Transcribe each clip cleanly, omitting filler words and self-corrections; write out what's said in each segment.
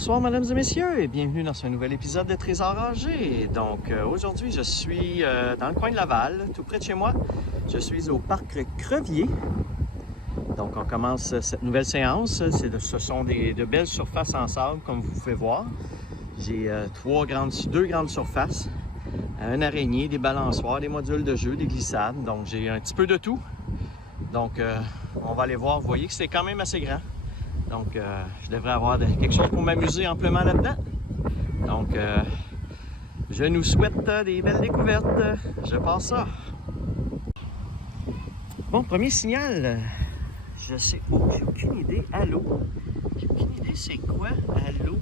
bonsoir mesdames et messieurs et bienvenue dans ce nouvel épisode de Trésor âgé. Donc aujourd'hui je suis dans le coin de Laval, tout près de chez moi. Je suis au parc Crevier. Donc on commence cette nouvelle séance. Ce sont de belles surfaces en sable comme vous pouvez voir. J'ai deux grandes surfaces, un araignée, des balançoires, des modules de jeu, des glissades. Donc j'ai un petit peu de tout. Donc on va aller voir, vous voyez que c'est quand même assez grand. Donc, je devrais avoir quelque chose pour m'amuser amplement là-dedans. Donc, je nous souhaite des belles découvertes. Je passe ça. Bon, premier signal. Je sais pas, j'ai aucune idée. Allô? J'ai aucune idée c'est quoi? Allô?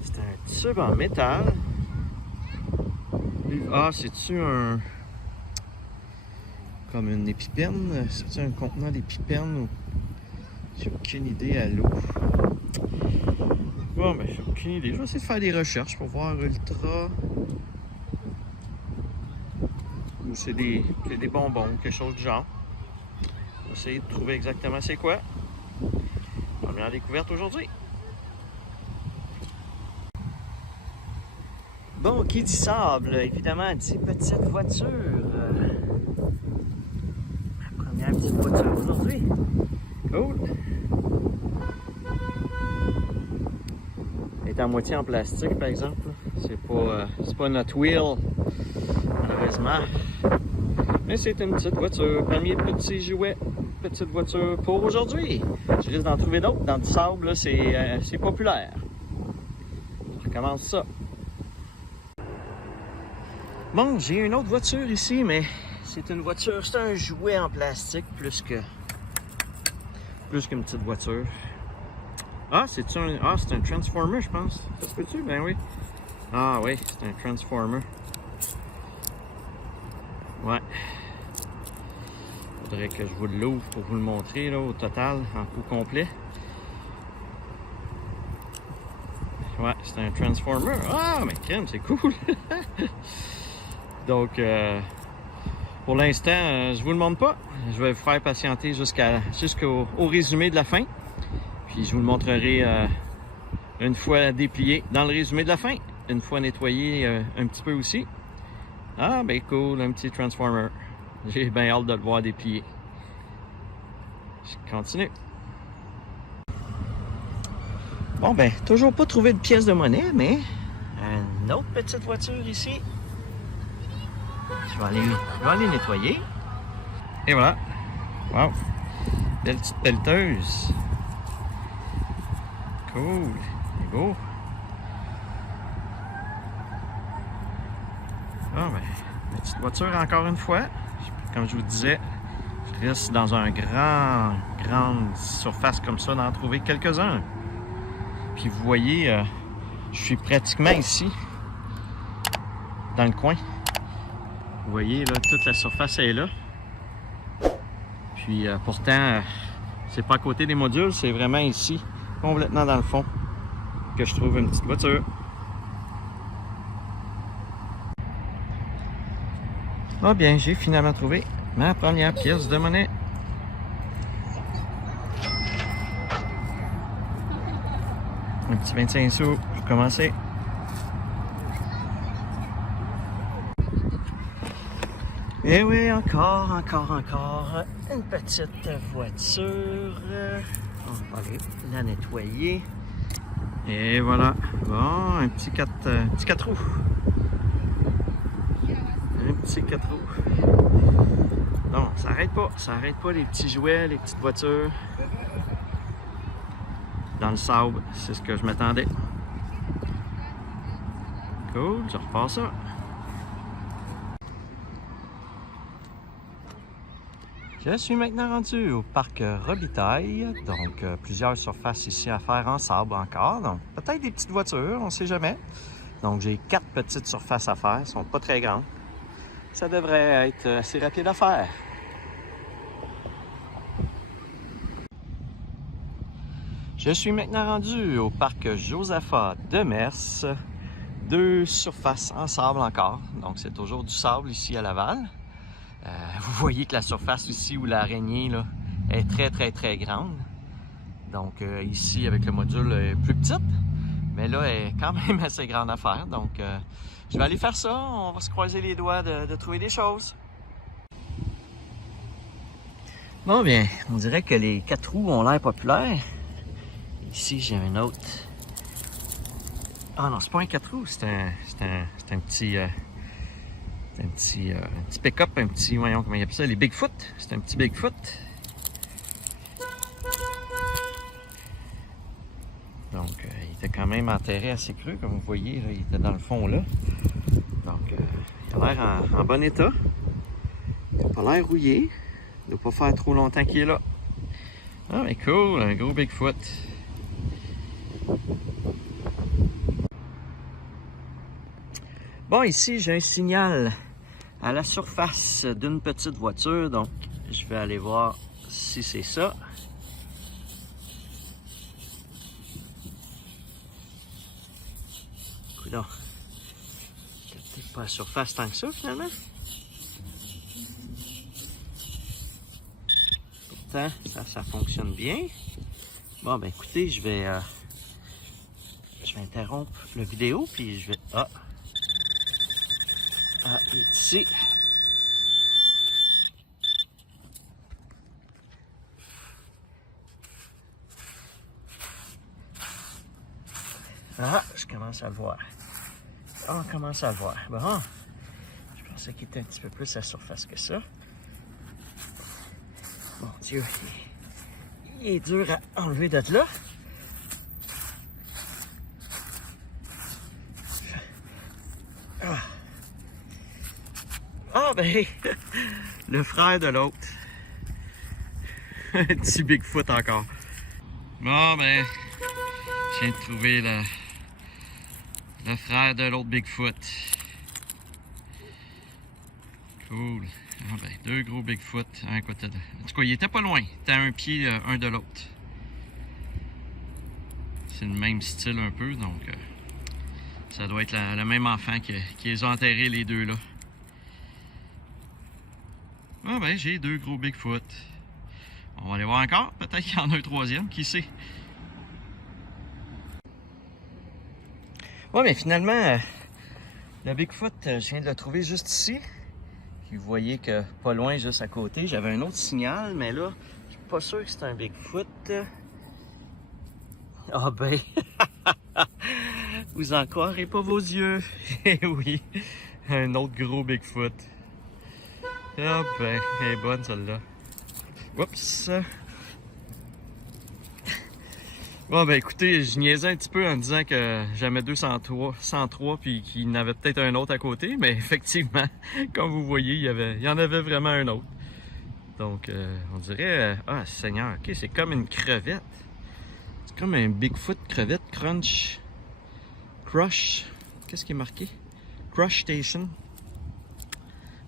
C'est un tube en métal. Ah, c'est-tu un... comme une épipène? C'est-tu un contenant d'épipène ou... J'ai aucune idée à l'eau. Bon, ben, j'ai aucune idée. Je vais essayer de faire des recherches pour voir ultra... ou c'est des bonbons, quelque chose du genre. Je vais essayer de trouver exactement c'est quoi. Première découverte aujourd'hui. Bon, qui dit sable, évidemment, dit petite voiture. La première petite voiture aujourd'hui. Cool. Elle est à moitié en plastique, par exemple. C'est pas notre wheel, malheureusement. Mais c'est une petite voiture. Premier petit jouet, petite voiture pour aujourd'hui. Je risque d'en trouver d'autres. Dans du sable, c'est populaire. Je recommence ça. Bon, j'ai une autre voiture ici, mais c'est une voiture, c'est un jouet en plastique plus qu'une petite voiture. Ah, c'est un Transformer, je pense. Ça se peut-tu? Ben oui. Ah oui, c'est un Transformer. Ouais. Faudrait que je vous l'ouvre pour vous le montrer, là, au total, en coup complet. Ouais, c'est un Transformer. Ah, mais crème, c'est cool! Donc, pour l'instant, je vous le montre pas. Je vais vous faire patienter jusqu'au résumé de la fin. Puis je vous le montrerai une fois déplié dans le résumé de la fin. Une fois nettoyé un petit peu aussi. Ah, ben cool, un petit Transformer. J'ai bien hâte de le voir déplié. Je continue. Bon, ben, toujours pas trouvé de pièce de monnaie, mais une autre petite voiture ici. Je vais aller nettoyer. Et voilà. Wow. Belle petite pelleteuse. Cool. C'est beau. Ah ben, petite voiture encore une fois. Comme je vous disais, je risque dans une grande surface comme ça d'en trouver quelques-uns. Puis vous voyez, je suis pratiquement ici, dans le coin. Vous voyez, là, toute la surface est là. Puis pourtant, c'est pas à côté des modules, c'est vraiment ici, complètement dans le fond, que je trouve une petite voiture. Ah bien, j'ai finalement trouvé ma première pièce de monnaie. Un petit 25 sous pour commencer. Et oui, encore une petite voiture. On va aller la nettoyer. Et voilà. Bon, un petit 4 roues. Un petit 4 roues. Non, ça arrête pas les petits jouets, les petites voitures. Dans le sable, c'est ce que je m'attendais. Cool, je repars ça. Je suis maintenant rendu au parc Robitaille, donc plusieurs surfaces ici à faire en sable encore, donc peut-être des petites voitures, on ne sait jamais. Donc j'ai 4 petites surfaces à faire, elles ne sont pas très grandes. Ça devrait être assez rapide à faire. Je suis maintenant rendu au parc Josaphat de Mers. 2 surfaces en sable encore, donc c'est toujours du sable ici à Laval. Vous voyez que la surface ici où l'araignée là est très grande. Donc ici avec le module elle est plus petite, mais là elle est quand même assez grande à faire. Donc je vais aller faire ça, on va se croiser les doigts de trouver des choses. Bon bien, on dirait que les 4 roues ont l'air populaires. Ici j'ai un autre. Ah non, c'est pas un 4 roues, c'est un petit... un petit pick-up, un petit, voyons comment il appelle ça, les Bigfoot. C'est un petit Bigfoot. Donc, il était quand même enterré assez creux, comme vous voyez, là, il était dans le fond là. Donc, il a l'air en bon état. Il n'a pas l'air rouillé. Il ne doit pas faire trop longtemps qu'il est là. Ah, mais cool, un gros Bigfoot. Bon, ici, j'ai un signal à la surface d'une petite voiture, donc je vais aller voir si c'est ça. Coudonc. C'est peut-être pas à surface tant que ça, finalement. Pourtant, ça fonctionne bien. Bon, ben écoutez, je vais interrompre la vidéo, puis je vais... Ah, il est ici. Ah, je commence à le voir. Ah, on commence à le voir. Bon, je pensais qu'il était un petit peu plus à surface que ça. Mon Dieu, il est dur à enlever de là. Ah ben, le frère de l'autre. Un petit Bigfoot encore. Bon ben, je viens de trouver le frère de l'autre Bigfoot. Cool. Ah ben, 2 gros Bigfoot à un côté de... En tout cas, il était pas loin. Il était à un pied un de l'autre. C'est le même style un peu, donc ça doit être le même enfant qui les a enterrés les deux là. Ah ben, j'ai 2 gros Bigfoot. On va aller voir encore. Peut-être qu'il y en a un troisième, qui sait. Ouais, mais finalement, le Bigfoot, je viens de le trouver juste ici. Puis vous voyez que pas loin, juste à côté, j'avais un autre signal, mais là, je suis pas sûr que c'est un Bigfoot. Ah ben, vous en croirez pas vos yeux. Eh oui, un autre gros Bigfoot. Ah ben, elle est bonne celle-là. Oups. Bon ben écoutez, je niaisais un petit peu en disant que j'aimais 203 puis qu'il y en avait peut-être un autre à côté, mais effectivement, comme vous voyez, il y en avait vraiment un autre. Donc on dirait, ah Seigneur, ok, c'est comme une crevette. C'est comme un Bigfoot crevette crunch, crush, qu'est-ce qui est marqué? Crush Station.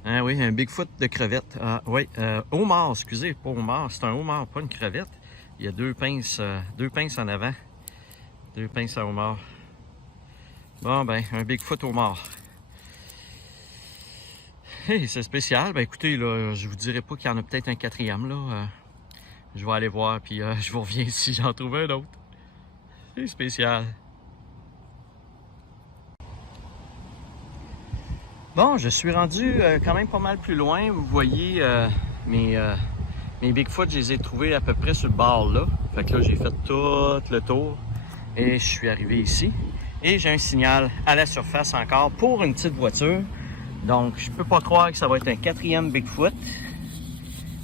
Ah oui, un Bigfoot de crevette. Ah oui, homard, excusez, pas homard, c'est un homard, pas une crevette. Il y a 2 pinces en avant. 2 pinces à homard. Bon ben, un Bigfoot homard. Hey, c'est spécial. Ben écoutez, là, je vous dirai pas qu'il y en a peut-être un 4e là. Je vais aller voir, puis je vous reviens si j'en trouve un autre. C'est spécial. Bon, je suis rendu quand même pas mal plus loin. Vous voyez, mes Bigfoot, je les ai trouvés à peu près sur le bord là. Fait que là, j'ai fait tout le tour et je suis arrivé ici. Et j'ai un signal à la surface encore pour une petite voiture. Donc, je peux pas croire que ça va être un 4e Bigfoot.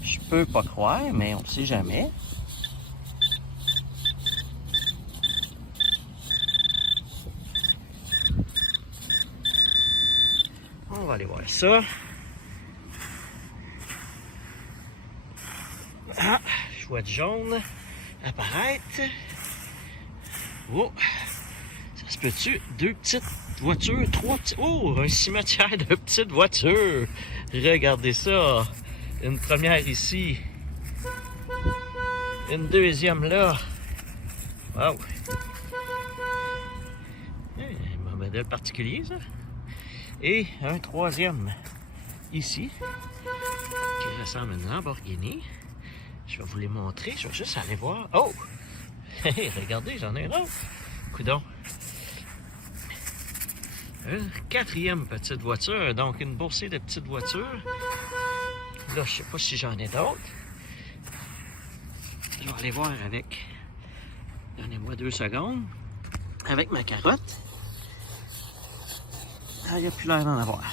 Je peux pas croire, mais on ne sait jamais. On va aller voir ça. Ah, chouette jaune apparaître. Oh, ça se peut-tu? 2 petites voitures, 3 petits... Oh, un cimetière de petites voitures. Regardez ça. Une première ici. Une deuxième là. Wow. Un modèle particulier, ça. Et un 3e ici. ressemble à une Lamborghini. Je vais vous les montrer. Je vais juste aller voir. Oh! Hey, regardez, j'en ai un autre. Coudon. Une quatrième petite voiture. Donc, une boursée de petites voitures. Là, je sais pas si j'en ai d'autres. Je vais aller voir avec... Donnez-moi 2 secondes. Avec ma carotte. Ah, il n'y a plus l'air d'en avoir.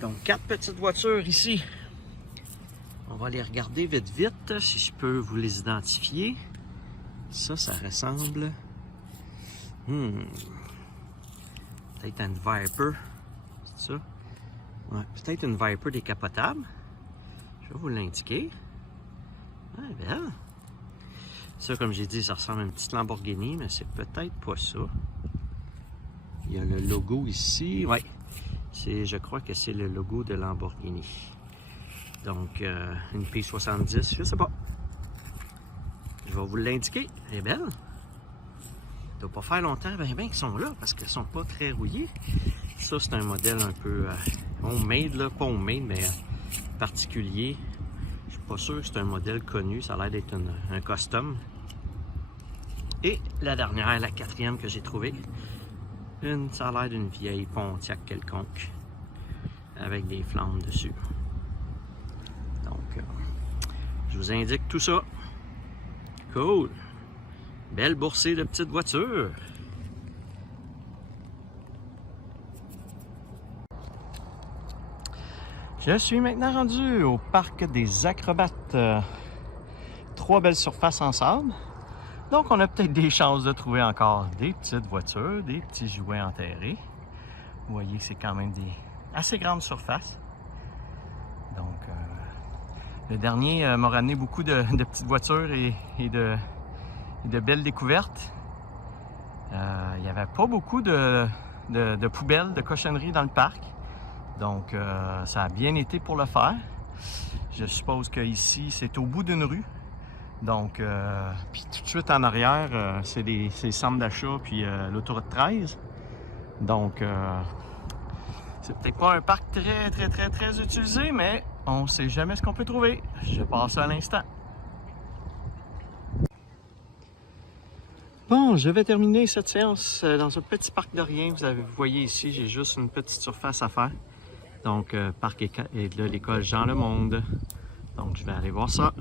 Donc, 4 petites voitures ici. On va les regarder vite vite, si je peux vous les identifier. Ça ressemble... Peut-être à une Viper. C'est ça? Ouais, peut-être une Viper décapotable. Je vais vous l'indiquer. Ouais, belle. Ça, comme j'ai dit, ça ressemble à une petite Lamborghini, mais c'est peut-être pas ça. Il y a le logo ici. Ouais, je crois que c'est le logo de Lamborghini. Donc, une P70, je sais pas. Je vais vous l'indiquer. Elle est belle. Ça doit pas faire longtemps qu'ils sont là, parce qu'elles sont pas très rouillées. Ça, c'est un modèle un peu homemade, là. Pas homemade, mais particulier. Je suis pas sûr que c'est un modèle connu. Ça a l'air d'être un custom. Et la dernière, la quatrième que j'ai trouvée. Ça a l'air d'une vieille Pontiac quelconque. Avec des flammes dessus. Donc, je vous indique tout ça. Cool! Belle boursée de petites voitures. Je suis maintenant rendu au parc des Acrobates. 3 belles surfaces en sable. Donc, on a peut-être des chances de trouver encore des petites voitures, des petits jouets enterrés. Vous voyez, c'est quand même des assez grandes surfaces. Donc, le dernier m'a ramené beaucoup de petites voitures et de belles découvertes. Il n'y avait pas beaucoup de poubelles, de cochonneries dans le parc. Donc, ça a bien été pour le faire. Je suppose qu'ici, c'est au bout d'une rue. Donc, puis tout de suite en arrière, c'est les centres d'achat puis l'autoroute 13. Donc, c'est peut-être pas un parc très utilisé, mais on ne sait jamais ce qu'on peut trouver. Je passe à l'instant. Bon, je vais terminer cette séance dans un petit parc de rien. Vous voyez ici, j'ai juste une petite surface à faire. Donc, parc de l'école Jean Lemonde. Donc, je vais aller voir ça.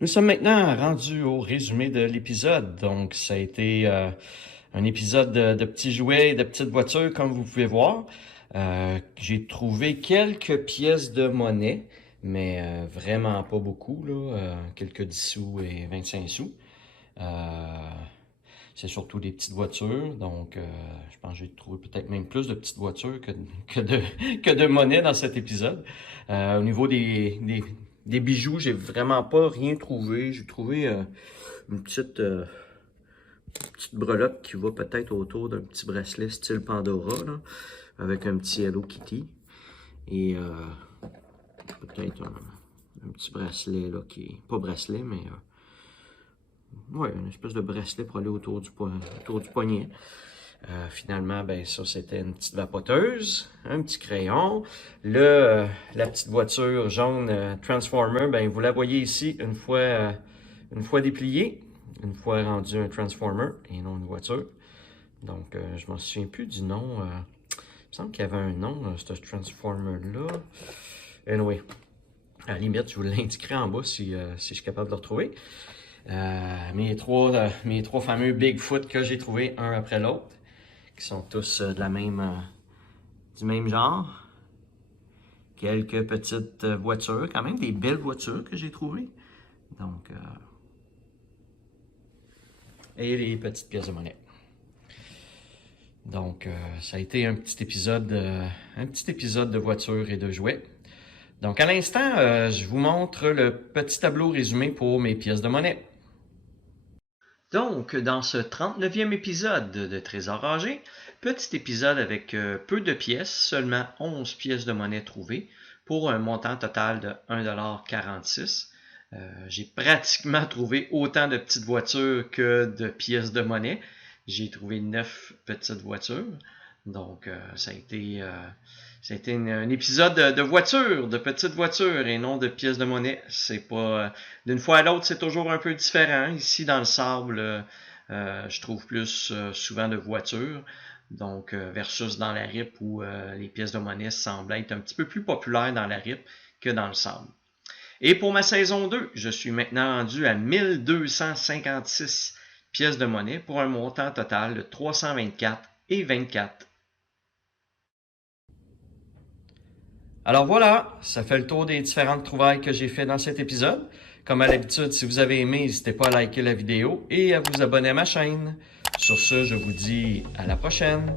Nous sommes maintenant rendus au résumé de l'épisode. Donc, ça a été un épisode de petits jouets et de petites voitures, comme vous pouvez voir. J'ai trouvé quelques pièces de monnaie, mais vraiment pas beaucoup, là. Quelques 10 sous et 25 sous. C'est surtout des petites voitures, donc je pense que j'ai trouvé peut-être même plus de petites voitures que de monnaie dans cet épisode. Au niveau des bijoux, j'ai vraiment pas rien trouvé. J'ai trouvé une petite breloque qui va peut-être autour d'un petit bracelet style Pandora, là, avec un petit Hello Kitty. Et peut-être un petit bracelet, là, qui est pas bracelet, mais ouais, une espèce de bracelet pour aller autour du poignet. Finalement, ben ça, c'était une petite vapoteuse, un petit crayon. La petite voiture jaune Transformer, ben vous la voyez ici une fois dépliée, une fois rendu un Transformer et non une voiture. Donc, je m'en souviens plus du nom. Il me semble qu'il y avait un nom, ce Transformer-là. Anyway, à la limite, je vous l'indiquerai en bas si je suis capable de le retrouver. Mes trois fameux Bigfoot que j'ai trouvés un après l'autre, qui sont tous du même genre. Quelques petites voitures, quand même des belles voitures que j'ai trouvées. Donc, et les petites pièces de monnaie. Donc, ça a été un petit épisode de voitures et de jouets. Donc, à l'instant, je vous montre le petit tableau résumé pour mes pièces de monnaie. Donc, dans ce 39e épisode de Trésor rangé, petit épisode avec peu de pièces, seulement 11 pièces de monnaie trouvées, pour un montant total de 1,46 $. J'ai pratiquement trouvé autant de petites voitures que de pièces de monnaie. J'ai trouvé 9 petites voitures. Donc, ça a été un épisode de voitures, de petites voitures et non de pièces de monnaie. C'est pas d'une fois à l'autre, c'est toujours un peu différent. Ici, dans le sable, je trouve plus souvent de voitures. Donc, versus dans la RIP où les pièces de monnaie semblent être un petit peu plus populaires dans la RIP que dans le sable. Et pour ma saison 2, je suis maintenant rendu à 1256 pièces de monnaie pour un montant total de 324,24. Alors voilà, ça fait le tour des différentes trouvailles que j'ai fait dans cet épisode. Comme à l'habitude, si vous avez aimé, n'hésitez pas à liker la vidéo et à vous abonner à ma chaîne. Sur ce, je vous dis à la prochaine.